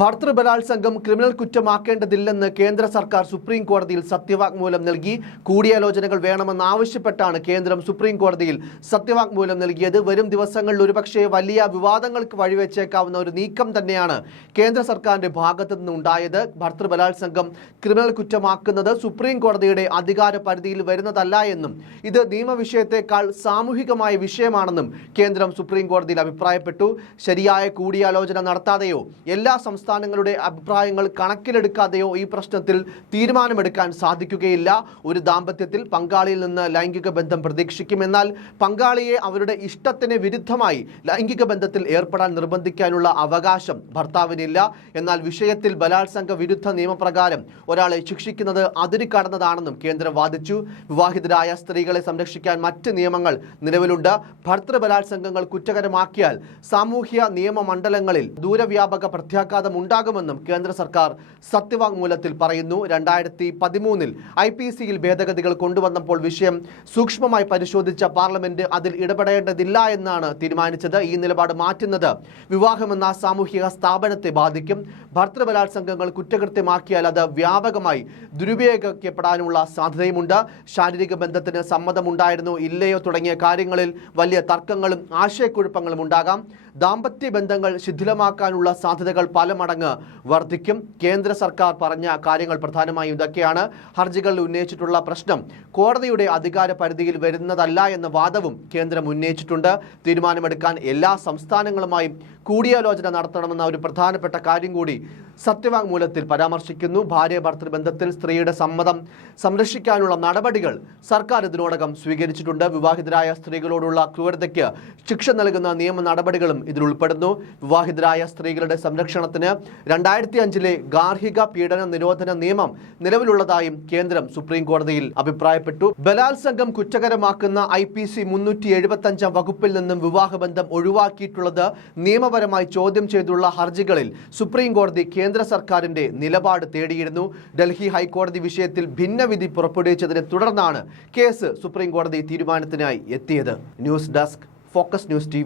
ഭർത്തൃബലാത്സംഗം criminal കുറ്റമാക്കേണ്ടതില്ലെന്ന് കേന്ദ്ര സർക്കാർ supreme കോടതിയിൽ സത്യവാങ്മൂലം നൽകി. കൂടിയാലോചനകൾ വേണമെന്നാവശ്യപ്പെട്ടാണ് കേന്ദ്രം സുപ്രീം കോടതിയിൽ സത്യവാങ്മൂലം നൽകിയത്. വരും ദിവസങ്ങളിൽ ഒരുപക്ഷെ വലിയ വിവാദങ്ങൾക്ക് വഴിവെച്ചേക്കാവുന്ന ഒരു നീക്കം തന്നെയാണ് കേന്ദ്ര സർക്കാരിന്റെ ഭാഗത്തു നിന്നുണ്ടായത്. ഭർത്തൃബലാത്സംഗം ക്രിമിനൽ കുറ്റമാക്കുന്നത് സുപ്രീം കോടതിയുടെ അധികാര പരിധിയിൽ വരുന്നതല്ല എന്നും ഇത് നിയമവിഷയത്തെക്കാൾ സാമൂഹികമായ വിഷയമാണെന്നും കേന്ദ്രം സുപ്രീം കോടതിയിൽ അഭിപ്രായപ്പെട്ടു. ശരിയായ കൂടിയാലോചന നടത്താതെയോ എല്ലാ സംസ്ഥാനങ്ങളുടെ അഭിപ്രായങ്ങൾ കണക്കിലെടുക്കാതെയോ ഈ പ്രശ്നത്തിൽ തീരുമാനമെടുക്കാൻ സാധിക്കുകയില്ല. ഒരു ദാമ്പത്യത്തിൽ പങ്കാളിയിൽ നിന്ന് ലൈംഗിക ബന്ധം പ്രതീക്ഷിക്കും എന്നാൽ പങ്കാളിയെ അവരുടെ ഇഷ്ടത്തിന് വിരുദ്ധമായി ലൈംഗിക ബന്ധത്തിൽ ഏർപ്പെടാൻ നിർബന്ധിക്കാനുള്ള അവകാശം ഭർത്താവിനില്ല. എന്നാൽ വിഷയത്തിൽ ബലാത്സംഗ വിരുദ്ധ നിയമപ്രകാരം ഒരാളെ ശിക്ഷിക്കുന്നത് അതിരി കടന്നതാണെന്നും കേന്ദ്രം വാദിച്ചു. വിവാഹിതരായ സ്ത്രീകളെ സംരക്ഷിക്കാൻ മറ്റ് നിയമങ്ങൾ നിലവിലുണ്ട്. ഭർത്തൃ ബലാത്സംഗങ്ങൾ കുറ്റകരമാക്കിയാൽ സാമൂഹ്യ നിയമ മണ്ഡലങ്ങളിൽ ദൂരവ്യാപക പ്രത്യാഘാതം ഉണ്ടാകുമെന്നും കേന്ദ്ര സർക്കാർ സത്യവാങ്മൂലത്തിൽ പറയുന്നു. രണ്ടായിരത്തി പതിമൂന്നിൽ ഐ പി സിയിൽ ഭേദഗതികൾ കൊണ്ടുവന്നപ്പോൾ വിഷയം സൂക്ഷ്മമായി പരിശോധിച്ച പാർലമെന്റ് അതിൽ ഇടപെടേണ്ടതില്ല എന്നാണ് തീരുമാനിച്ചത്. ഈ നിലപാട് മാറ്റുന്നത് വിവാഹമെന്ന സാമൂഹിക സ്ഥാപനത്തെ ബാധിക്കും. ഭർത്തൃബലാത്സംഗങ്ങൾ കുറ്റകൃത്യമാക്കിയാൽ അത് വ്യാപകമായി ദുരുപയോഗിക്കപ്പെടാനുള്ള സാധ്യതയുമുണ്ട്. ശാരീരിക ബന്ധത്തിന് സമ്മതമുണ്ടായിരുന്നോ ഇല്ലയോ തുടങ്ങിയ കാര്യങ്ങളിൽ വലിയ തർക്കങ്ങളും ആശയക്കുഴപ്പങ്ങളും ഉണ്ടാകാം. ദാമ്പത്യ ബന്ധങ്ങൾ ശിഥിലമാക്കാനുള്ള സാധ്യതകൾ പല മടങ്ങ് വർദ്ധിക്കും. കേന്ദ്ര സർക്കാർ പറഞ്ഞ കാര്യങ്ങൾ പ്രധാനമായും ഇതൊക്കെയാണ്. ഹർജികളിൽ ഉന്നയിച്ചിട്ടുള്ള പ്രശ്നം കോടതിയുടെ അധികാര പരിധിയിൽ വരുന്നതല്ല എന്ന വാദവും കേന്ദ്രം ഉന്നയിച്ചിട്ടുണ്ട്. തീരുമാനമെടുക്കാൻ എല്ലാ സംസ്ഥാനങ്ങളുമായും കൂടിയാലോചന നടത്തണമെന്ന ഒരു പ്രധാനപ്പെട്ട കാര്യം കൂടി സത്യവാങ്മൂലത്തിൽ പരാമർശിക്കുന്നു. ഭാര്യ ഭർത്തൃ ബന്ധത്തിൽ സ്ത്രീയുടെ സമ്മതം സംരക്ഷിക്കാനുള്ള നടപടികൾ സർക്കാർ ഇതിനോടകം സ്വീകരിച്ചിട്ടുണ്ട്. വിവാഹിതരായ സ്ത്രീകളോടുള്ള ക്രൂരതയ്ക്ക് ശിക്ഷ നൽകുന്ന നിയമ നടപടികളും ഇതിൽ ഉൾപ്പെടുന്നു. വിവാഹിതരായ സ്ത്രീകളുടെ സംരക്ഷണത്തിന് രണ്ടായിരത്തി അഞ്ചിലെ ഗാർഹിക പീഡന നിരോധന നിയമം നിലവിലുള്ളതായും കേന്ദ്രം സുപ്രീം കോടതിയിൽ അഭിപ്രായപ്പെട്ടു. ബലാത്സംഗം കുറ്റകരമാക്കുന്ന ഐ പി സി മുന്നൂറ്റി എഴുപത്തി അഞ്ചാം വകുപ്പിൽ നിന്നും വിവാഹബന്ധം ഒഴിവാക്കിയിട്ടുള്ളത് നിയമപരമായി ചോദ്യം ചെയ്തുള്ള ഹർജികളിൽ സുപ്രീം കോടതി കേന്ദ്ര സർക്കാരിന്റെ നിലപാട് തേടിയിരുന്നു. ഡൽഹി ഹൈക്കോടതി വിഷയത്തിൽ ഭിന്നവിധി പുറപ്പെടുവിച്ചതിനെ തുടർന്നാണ് കേസ് സുപ്രീം കോടതി തീരുമാനത്തിനായി എത്തിയത്. News desk focus news T